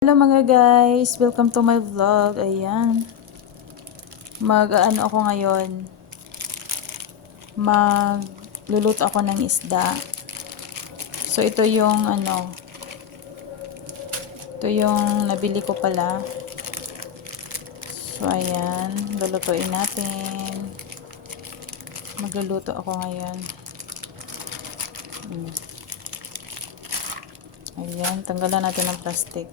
Hello mga guys, welcome to my vlog. Ayan. Mag-ano ako ngayon. Magluluto ako ng isda. So ito yung ito yung nabili ko pala. So ayan, lulutuin natin. Magluluto ako ngayon. Ayan, tanggalan natin ng plastic.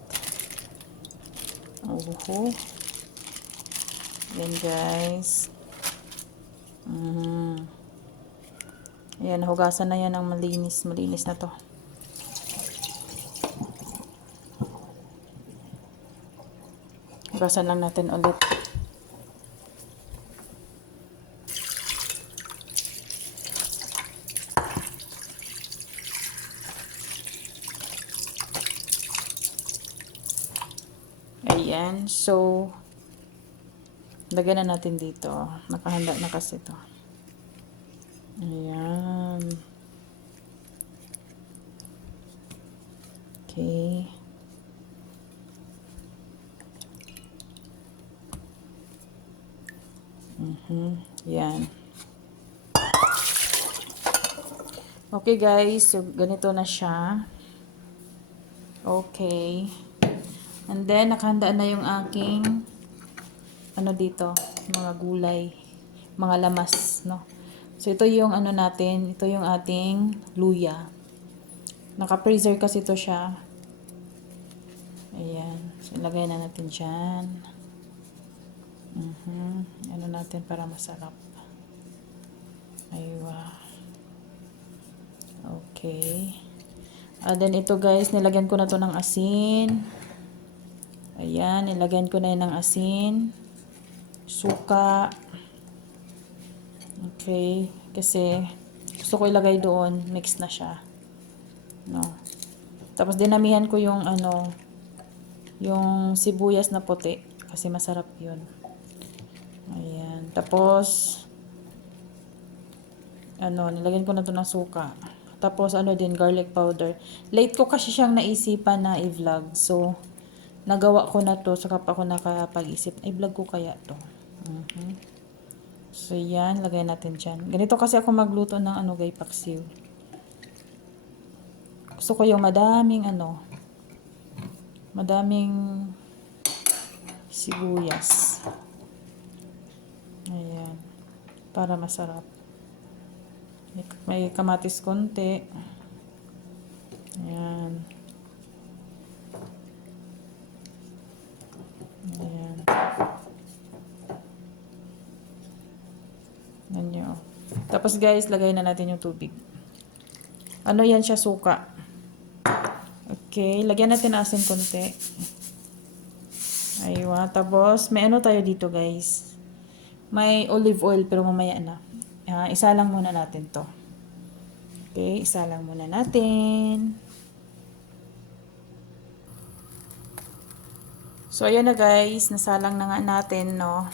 Uhu. Ayan guys. Ayan, hugasan na yan ng malinis. Malinis na to. Hugasan lang natin ulit. Ayan, so lagyan na natin dito. Nakahanda na kasi ito. Ayan. Okay. Ayan. Okay guys, so ganito na siya. Okay. And then, nakahanda na yung aking dito, mga gulay, mga lamas, no? So, ito yung natin, ito yung ating luya. Naka-freezer kasi ito siya. Ayan. So, ilagay na natin dyan. Natin para masarap. Aywa. Okay. Then, ito guys, nilagyan ko na to ng asin. Ayan, nilagyan ko na yun ng asin. Suka. Okay. Kasi, gusto ko ilagay doon. Mix na siya. No. Tapos, dinamihan ko yung yung sibuyas na puti. Kasi masarap yun. Ayan. Tapos, nilagyan ko na to ng suka. Tapos, din, garlic powder. Late ko kasi siyang naisipan na i-vlog. So, nagawa ko na to, saka pa ako nakapag-isip. I-vlog ko kaya to. So, yan. Lagay natin dyan. Ganito kasi ako magluto ng gay paksiw. Gusto ko yung madaming madaming sibuyas. Ayan. Para masarap. May kamatis konti. Ayan. Ayan. Ganyan. Tapos guys, lagay na natin yung tubig. Yan siya, suka. Okay, lagyan natin asin konti. Aywa. Tapos, may tayo dito guys. May olive oil, pero mamaya na. Isa lang muna natin to. Okay, isa lang muna natin. So, ayan na guys. Nasalang na nga natin, no?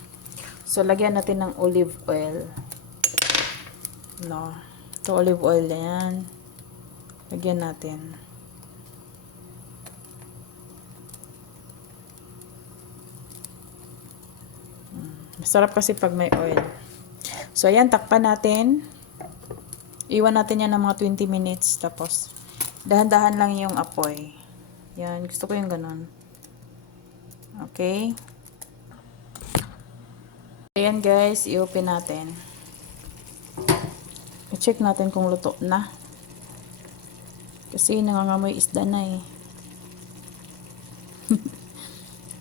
So, lagyan natin ng olive oil. No? Ito, olive oil na yan. Lagyan natin. Masarap kasi pag may oil. So, ayan, takpan natin. Iwan natin yan ng mga 20 minutes. Tapos, dahan-dahan lang yung apoy. Yan, gusto ko yung ganun. Okay. Ayan guys, i-open natin. I-check natin kung luto na. Kasi nangangamoy isda na eh.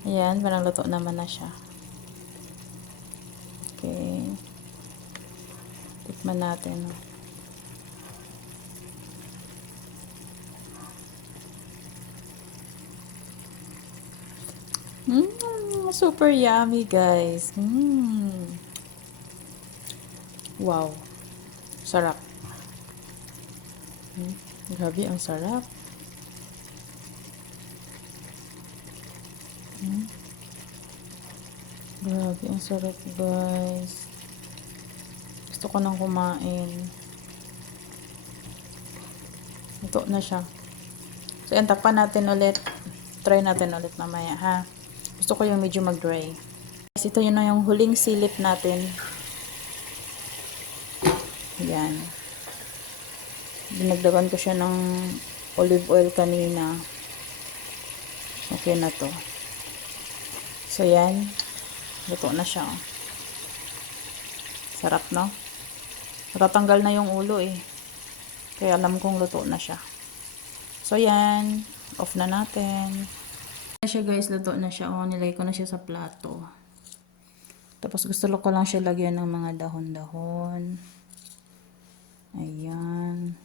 Ayan, parang luto naman na siya. Okay. Tikman natin. Super yummy guys. Wow. Sarap. Grabe, ang sarap. Grabe, ang sarap guys. Gusto ko nang kumain. Ito na siya. So, yan, takpan natin ulit. Try natin ulit mamaya, ha? Gusto ko yung medyo mag-dry. Guys, ito yun na yung huling silip natin. Yan. Dinagdagan ko siya ng olive oil kanina. Okay na to. So, yan. Luto na siya. Sarap, no? Natatanggal na yung ulo eh. Kaya alam kong luto na siya. So, yan. Off na natin. Na siya guys, luto na siya. Oh, nilagay ko na siya sa plato. Tapos gusto ko lang siya lagyan ng mga dahon-dahon. Ayan.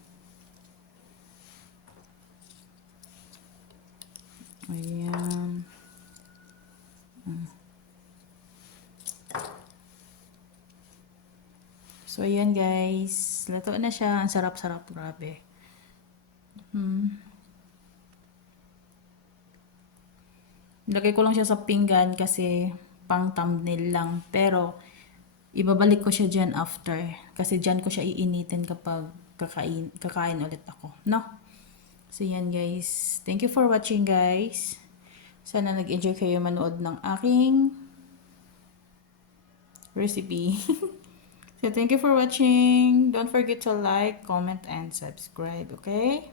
Ayan. So, ayan guys. Luto na siya. Ang sarap-sarap. Grabe. Lagay ko lang siya sa pinggan kasi pang thumbnail lang. Pero, ibabalik ko siya dyan after. Kasi dyan ko siya iinitin kapag kakain ulit ako. No? So, yan guys. Thank you for watching guys. Sana nag-enjoy kayo manood ng aking recipe. So, thank you for watching. Don't forget to like, comment, and subscribe. Okay?